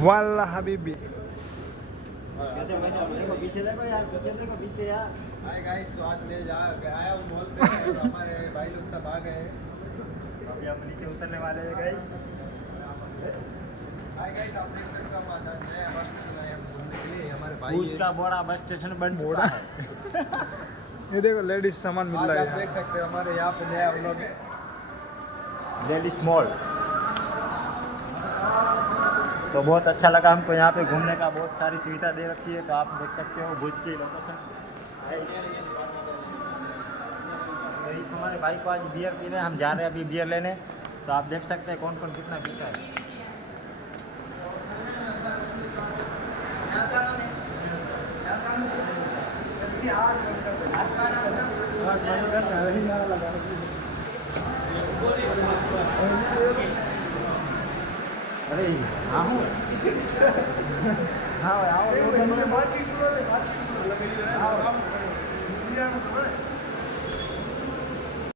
वाला हबीबी। कैसे भाई साहब, देखो पीछे देखो यार, पीछे देखो, पीछे यार। हाय गाइस, तो आज मैं आया हूँ मॉल पे और हमारे भाई लोग सब आ गए हैं। अभी हम नीचे उतरने वाले हैं गाइस। हाय गाइस, आप देख सकते हो हम आज नया बस स्टेशन आए हैं घूमने के लिए। हमारे भाई भूज का बड़ा बस स्टेशन बन चुका है। ये देखो लेडीज सामान मिल आज रहा आप है देख सकते हो हमारे यहाँ पे नया व्लॉग है। दिल्ली मॉल। तो बहुत अच्छा लगा हमको, यहाँ पे घूमने का बहुत सारी सुविधा दे रखी है। तो आप देख सकते हो भुज की लोकेशन। तो इस हमारे भाई को आज बियर पीने हम जा रहे हैं अभी बियर लेने। तो आप देख सकते हैं कौन कौन कितना पीता है। अरे हाँ हूँ हाँ आओ